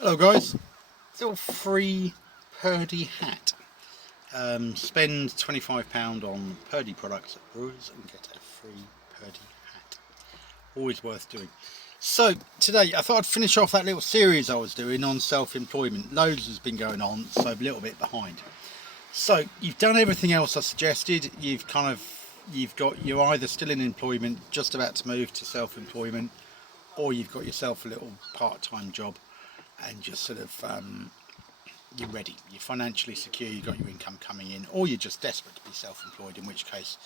Hello guys, little free Purdy hat. Spend £25 on Purdy products at Brewers and get a free Purdy hat. Always worth doing. So today I thought I'd finish off that little series I was doing on self-employment. Loads has been going on, so I'm a little bit behind. So you've done everything else I suggested. You're either still in employment, just about to move to self-employment, or you've got yourself a little part-time job and just sort of you're ready, you're financially secure, you've got your income coming in, or you're just desperate to be self-employed, in which case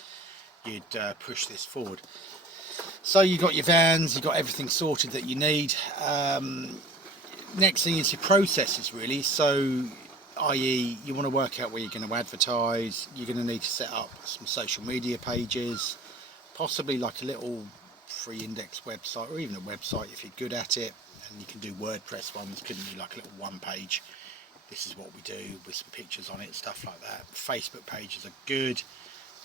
you'd push this forward. So you've got your vans, you've got everything sorted that you need. Next thing is your processes really. So i.e. you want to work out where you're going to advertise, you're going to need to set up some social media pages, possibly like a little free index website, or even a website if you're good at it. And you can do WordPress ones, couldn't you, like a little one page, this is what we do, with some pictures on it, stuff like that. Facebook pages are good,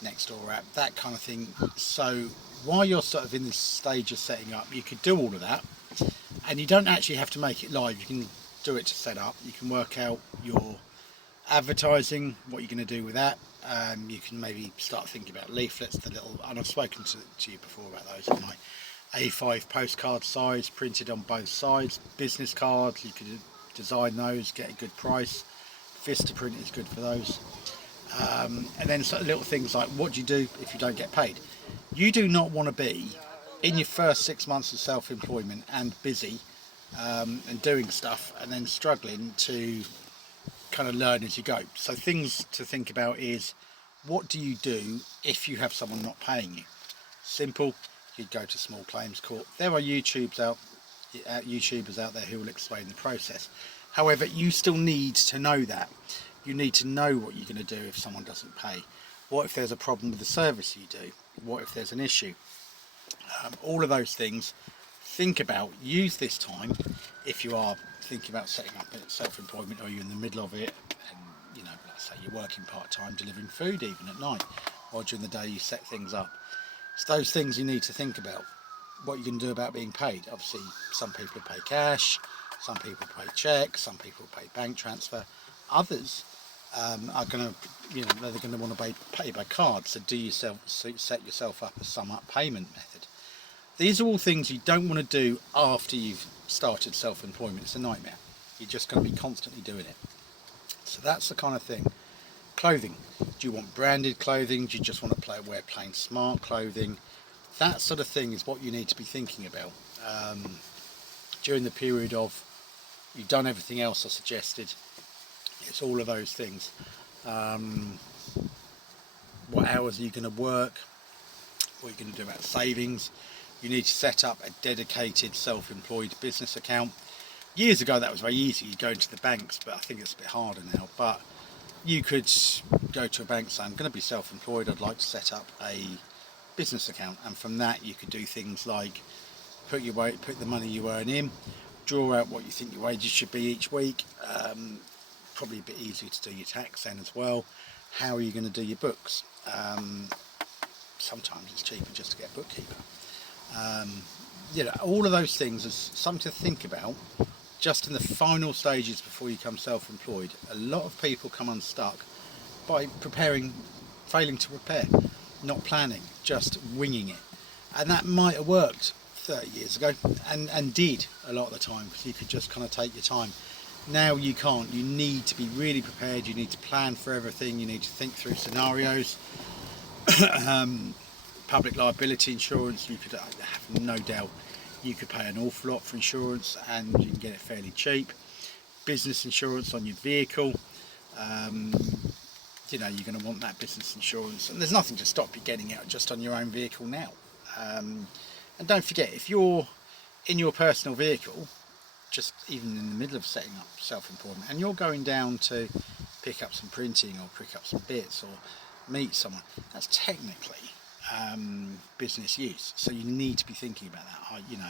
Nextdoor app, that kind of thing. So while you're sort of in this stage of setting up, you could do all of that, and you don't actually have to make it live. You can do it to set up. You can work out your advertising, what you're going to do with that. You can maybe start thinking about leaflets, and I've spoken to you before about those, haven't I? A5 postcard size, printed on both sides. Business cards, you could design those, get a good price. Vistaprint is good for those. And then sort of little things like, what do you do if you don't get paid? You do not want to be in your first 6 months of self-employment and busy and doing stuff, and then struggling to kind of learn as you go. So things to think about is, what do you do if you have someone not paying you? Simple. You'd go to small claims court. There are YouTubers out there who will explain the process. However, you still need to know that. You need to know what you're going to do if someone doesn't pay. What if there's a problem with the service you do? What if there's an issue? All of those things. Think about, use this time if you are thinking about setting up self-employment, or you're in the middle of it, and let's say you're working part-time delivering food even at night, or during the day you set things up. It's those things you need to think about. What you can do about being paid. Obviously, some people pay cash, some people pay cheque, some people pay bank transfer. Others are going to, they're going to want to pay by card. So set yourself up a sum up payment method. These are all things you don't want to do after you've started self-employment. It's a nightmare. You're just going to be constantly doing it. So that's the kind of thing. Clothing. Do you want branded clothing? Do you just want to wear plain smart clothing? That sort of thing is what you need to be thinking about during the period of you've done everything else I suggested. It's all of those things. What hours are you going to work? What are you going to do about savings? You need to set up a dedicated self-employed business account. Years ago that was very easy. You'd go into the banks, but I think it's a bit harder now. But you could go to a bank and say, I'm going to be self-employed, I'd like to set up a business account, and from that you could do things like put the money you earn in, draw out what you think your wages should be each week. Probably a bit easier to do your tax then as well. How are you going to do your books? Sometimes it's cheaper just to get a bookkeeper. All of those things is something to think about. Just in the final stages before you become self-employed, a lot of people come unstuck by failing to prepare, not planning, just winging it. And that might have worked 30 years ago, and did a lot of the time, because you could just kind of take your time. Now you can't. You need to be really prepared. You need to plan for everything. You need to think through scenarios. Public liability insurance, you could have no doubt. You could pay an awful lot for insurance, and you can get it fairly cheap. Business insurance on your vehicle, you're going to want that business insurance, and there's nothing to stop you getting it just on your own vehicle now. And don't forget, if you're in your personal vehicle, just even in the middle of setting up self-employment, and you're going down to pick up some printing or pick up some bits or meet someone, that's technically business use. So you need to be thinking about that.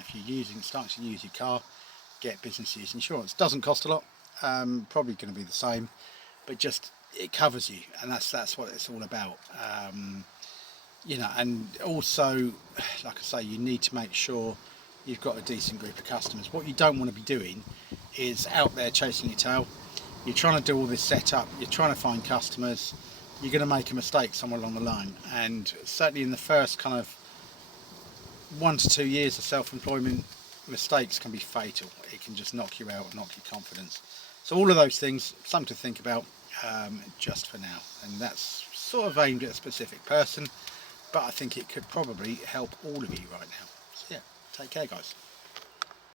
If you're starting to use your car, get business use insurance. Doesn't cost a lot, probably going to be the same, but just it covers you, and that's what it's all about. And also, like I say, you need to make sure you've got a decent group of customers. What you don't want to be doing is out there chasing your tail. You're trying to do all this setup, you're trying to find customers, you're going to make a mistake somewhere along the line. And certainly in the first kind of 1 to 2 years of self-employment, mistakes can be fatal. It can just knock you out, knock your confidence. So all of those things, something to think about, just for now. And that's sort of aimed at a specific person, but I think it could probably help all of you right now. So yeah, take care guys.